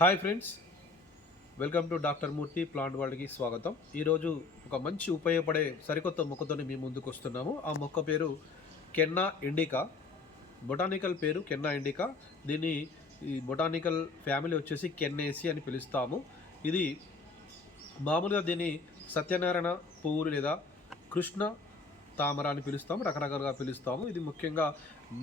Hi friends, welcome to doctor Murthy plant వరల్డ్కి స్వాగతం. ఈరోజు ఒక మంచి ఉపయోగపడే సరికొత్త మొక్కతోని మీ ముందుకు వస్తున్నాము. ఆ మొక్క పేరు కెన్నా ఇండికా. బొటానికల్ పేరు కెన్నా ఇండికా. దీన్ని ఈ బొటానికల్ ఫ్యామిలీ వచ్చేసి కెన్నేసి అని పిలుస్తాము. ఇది మామూలుగా దీన్ని సత్యనారాయణ పువ్వులు లేదా కృష్ణ తామర అని పిలుస్తాము, రకరకాలుగా పిలుస్తాము. ఇది ముఖ్యంగా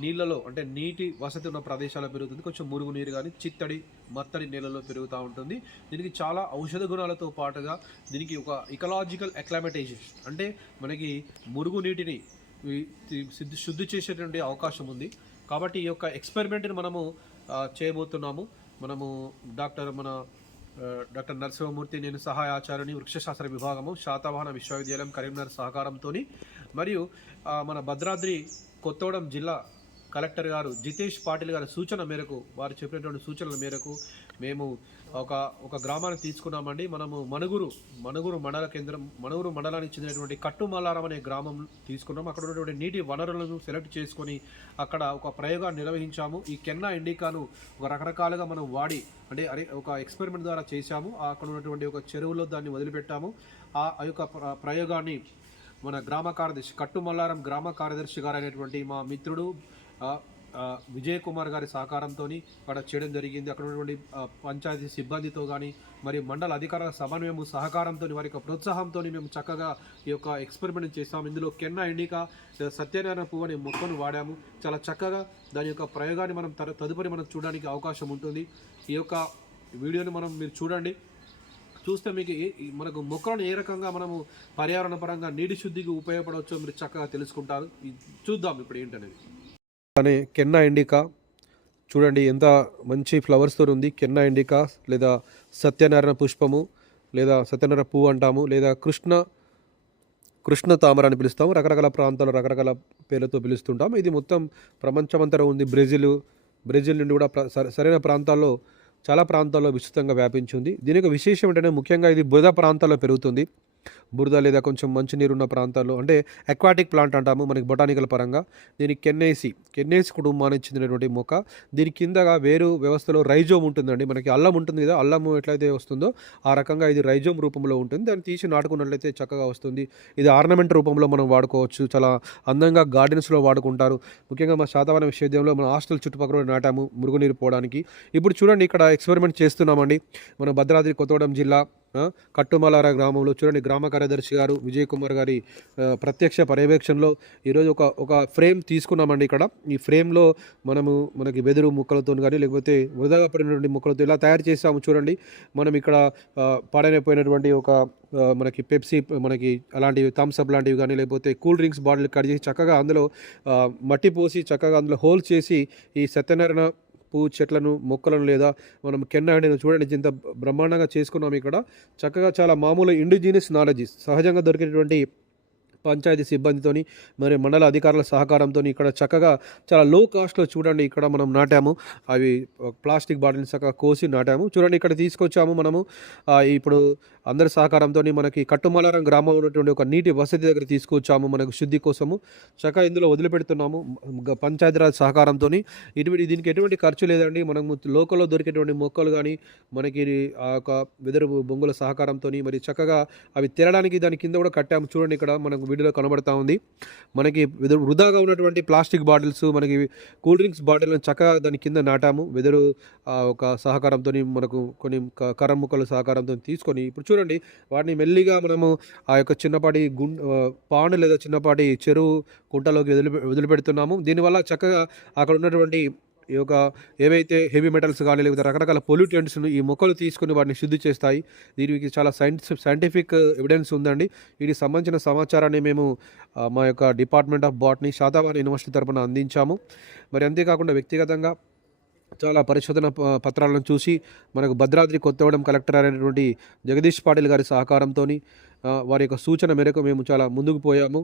నీళ్ళలో అంటే నీటి వసతి ఉన్న ప్రదేశాల్లో పెరుగుతుంది. కొంచెం మురుగు నీరు కానీ చిత్తడి మత్తడి నీళ్ళలో పెరుగుతూ ఉంటుంది. దీనికి చాలా ఔషధ గుణాలతో పాటుగా దీనికి ఒక ఇకలాజికల్ అక్లమటైజేషన్ అంటే మనకి మురుగు నీటిని శుద్ధి చేసేటువంటి అవకాశం ఉంది. కాబట్టి ఈ యొక్క ఎక్స్పెరిమెంట్ని మనము చేయబోతున్నాము. మనము డాక్టర్ నరసింహమూర్తి, నేను సహాయ ఆచార్యుని, వృక్షశాస్త్ర విభాగము, శాతవాహన విశ్వవిద్యాలయం కరీంనగర్ సహకారంతో మరియు మన భద్రాద్రి కొత్తగూడెం జిల్లా కలెక్టర్ గారు జితేష్ పాటిల్ గారి సూచన మేరకు, వారు చెప్పినటువంటి సూచనల మేరకు మేము ఒక గ్రామాన్ని తీసుకున్నామండి. మనము మణుగురు మండల కేంద్రం, మణుగురు మండలానికి చెందినటువంటి కట్టుమల్లారం అనే గ్రామం తీసుకున్నాము. అక్కడ ఉన్నటువంటి నీటి వనరులను సెలెక్ట్ చేసుకొని అక్కడ ఒక ప్రయోగాన్ని నిర్వహించాము. ఈ కెన్నా ఇండికాను ఒక రకరకాలుగా మనం వాడి అంటే ఒక ఎక్స్పెరిమెంట్ ద్వారా చేశాము. అక్కడ ఉన్నటువంటి ఒక చెరువులో దాన్ని వదిలిపెట్టాము. ఆ యొక్క ప్రయోగాన్ని మన గ్రామ కార్యదర్శి, కట్టుమల్లారం గ్రామ కార్యదర్శి గారు అయినటువంటి మా మిత్రుడు విజయ్ కుమార్ గారి సహకారంతో అక్కడ చేయడం జరిగింది. అక్కడ ఉన్నటువంటి పంచాయతీ సిబ్బందితో కానీ మరియు మండల అధికారుల సమన్వయము సహకారంతో, వారి యొక్క ప్రోత్సాహంతో మేము చక్కగా ఈ యొక్క ఎక్స్పెరిమెంట్ చేస్తాము. ఇందులో కెన్నా ఇండికా సత్యనారాయణ పువ్వు అనే మొక్కను వాడాము. చాలా చక్కగా దాని యొక్క ప్రయోగాన్ని మనం తదుపరి మనం చూడడానికి అవకాశం ఉంటుంది. ఈ యొక్క వీడియోని మీరు చూడండి. చూస్తే మీకు మనకు మొక్కలను ఏ రకంగా మనము పర్యావరణ పరంగా నీటి శుద్ధికి ఉపయోగపడవచ్చో మీరు చక్కగా తెలుసుకుంటారు. చూద్దాం ఇప్పుడు ఏంటనేది. కానీ కెన్నా ఇండికా చూడండి ఎంత మంచి ఫ్లవర్స్తో ఉంది. కెన్నా ఇండికా లేదా సత్యనారాయణ పుష్పము లేదా సత్యనారాయణ పువ్వు అంటాము, లేదా కృష్ణ తామర అని పిలుస్తాము. రకరకాల ప్రాంతాల్లో రకరకాల పేర్లతో పిలుస్తుంటాము. ఇది మొత్తం ప్రపంచమంతటా ఉంది. బ్రెజిల్ నుండి కూడా సరైన ప్రాంతాల్లో, చాలా ప్రాంతాల్లో విస్తృతంగా వ్యాపించింది. దీని యొక్క విశేషం ఏంటంటే ముఖ్యంగా ఇది బురద ప్రాంతాల్లో పెరుగుతుంది. బురద లేదా కొంచెం మంచినీరున్న ప్రాంతాల్లో, అంటే అక్వాటిక్ ప్లాంట్ అంటాము మనకి బొటానికల్ పరంగా. దీనికి కెన్నేసి కుటుంబానికి చెందినటువంటి మొక్క. దీని కిందగా వేరు వ్యవస్థలో రైజోమ్ ఉంటుందండి. మనకి అల్లం ఉంటుంది కదా, అల్లం ఎట్లయితే వస్తుందో ఆ రకంగా ఇది రైజోమ్ రూపంలో ఉంటుంది. దాన్ని తీసి నాటుకున్నట్లయితే చక్కగా వస్తుంది. ఇది ఆర్నమెంట్ రూపంలో మనం వాడుకోవచ్చు. చాలా అందంగా గార్డెన్స్లో వాడుకుంటారు. ముఖ్యంగా మా శాతవాహన విశ్వవిద్యాలయంలో మన హాస్టల్ చుట్టుపక్కల నాటాము మురుగునీరు పోవడానికి. ఇప్పుడు చూడండి, ఇక్కడ ఎక్స్పెరిమెంట్ చేస్తున్నామండి. మన భద్రాద్రి కొత్తగూడెం జిల్లా కట్టుమలార గ్రామంలో చూడండి, గ్రామ కార్యదర్శి గారు విజయ్ కుమార్ గారి ప్రత్యక్ష పర్యవేక్షణలో ఈరోజు ఒక ఫ్రేమ్ తీసుకున్నామండి. ఇక్కడ ఈ ఫ్రేమ్లో మనకి వెదురు ముక్కలతో కానీ లేకపోతే వృధాగా పడినటువంటి ముక్కలతో ఇలా తయారు చేసాము. చూడండి, మనం ఇక్కడ పాడైపోయినటువంటి మనకి పెప్సీ, మనకి అలాంటివి థమ్స్అప్ లాంటివి కానీ లేకపోతే కూల్ డ్రింక్స్ బాటిల్ కట్ చేసి చక్కగా అందులో మట్టి పోసి చక్కగా అందులో హోల్స్ చేసి ఈ సత్యనారాయణ పువ్వు చెట్లను, మొక్కలను లేదా మనం కెన్నా ఇండికాను చూడండి ఎంత బ్రహ్మాండంగా చేసుకున్నాము. ఇక్కడ చక్కగా చాలా మామూలు ఇండిజినియస్ నాలెడ్జ్ సహజంగా దొరికేటువంటి పంచాయతీ సిబ్బందితోని మరి మండల అధికారుల సహకారంతో ఇక్కడ చక్కగా చాలా లో కాస్ట్లో చూడండి ఇక్కడ మనం నాటాము. అవి ప్లాస్టిక్ బాటిల్స్ చక్కగా కోసి నాటాము. చూడండి, ఇక్కడ తీసుకొచ్చాము మనము. ఇప్పుడు అందరి సహకారంతో మనకి కట్టుమలారం గ్రామంలో ఉన్నటువంటి ఒక నీటి వసతి దగ్గర తీసుకొచ్చాము మనకు శుద్ధి కోసము. చక్కగా ఇందులో వదిలిపెడుతున్నాము పంచాయతీరాజ్ సహకారంతో. దీనికి ఎటువంటి ఖర్చు లేదండి. మనము లోకల్లో దొరికేటువంటి మొక్కలు కానీ మనకి ఆ యొక్క వెదురు బొంగుల సహకారంతో మరి చక్కగా అవి తెరడానికి దాని కింద కూడా కట్టాము. చూడండి, ఇక్కడ మనకు వీడియోలో కనబడతా ఉంది. మనకి వృధాగా ఉన్నటువంటి ప్లాస్టిక్ బాటిల్స్, మనకి కూల్ డ్రింక్స్ బాటిల్ని చక్కగా దాని కింద నాటాము. వెదురు ఒక సహకారంతో మనకు కొన్ని కర్ర ముక్కల సహకారంతో తీసుకొని ఇప్పుడు చూడండి వాటిని మెల్లిగా మనము ఆ యొక్క చిన్నపాటి పాండ్ లేదా చిన్నపాటి చెరువు కుంటలోకి వదిలిపెడుతున్నాము. దీనివల్ల చక్కగా అక్కడ ఉన్నటువంటి ఈ యొక్క ఏవైతే హెవీ మెటల్స్ కానీ లేకపోతే రకరకాల పొల్యూటెంట్స్ను ఈ మొక్కలు తీసుకుని వాటిని శుద్ధి చేస్తాయి. దీనికి చాలా సైంటిఫిక్ ఎవిడెన్స్ ఉందండి. వీటికి సంబంధించిన సమాచారాన్ని మేము మా యొక్క department of botany Satavahana university తరపున అందించాము. మరి అంతేకాకుండా వ్యక్తిగతంగా చాలా పరిశోధన పత్రాలను చూసి మనకు భద్రాద్రి కొత్తగూడెం కలెక్టర్ అయినటువంటి జగదీష్ పాటిల్ గారి సహకారంతో వారి యొక్క సూచన మేరకు మేము చాలా ముందుకు పోయాము.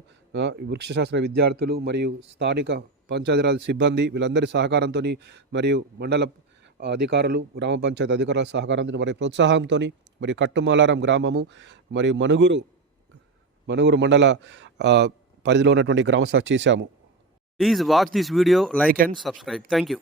వృక్షశాస్త్ర విద్యార్థులు మరియు స్థానిక పంచాయతీరాజ్ సిబ్బంది వీళ్ళందరి సహకారంతో మరియు మండల అధికారులు, గ్రామ పంచాయతీ అధికారుల సహకారంతో మరి ప్రోత్సాహంతో మరి కట్టుమలారం గ్రామము మరియు మణుగురు మండల పరిధిలో ఉన్నటువంటి గ్రామ సభ చేశాము. Please watch this video, like and subscribe. Thank you.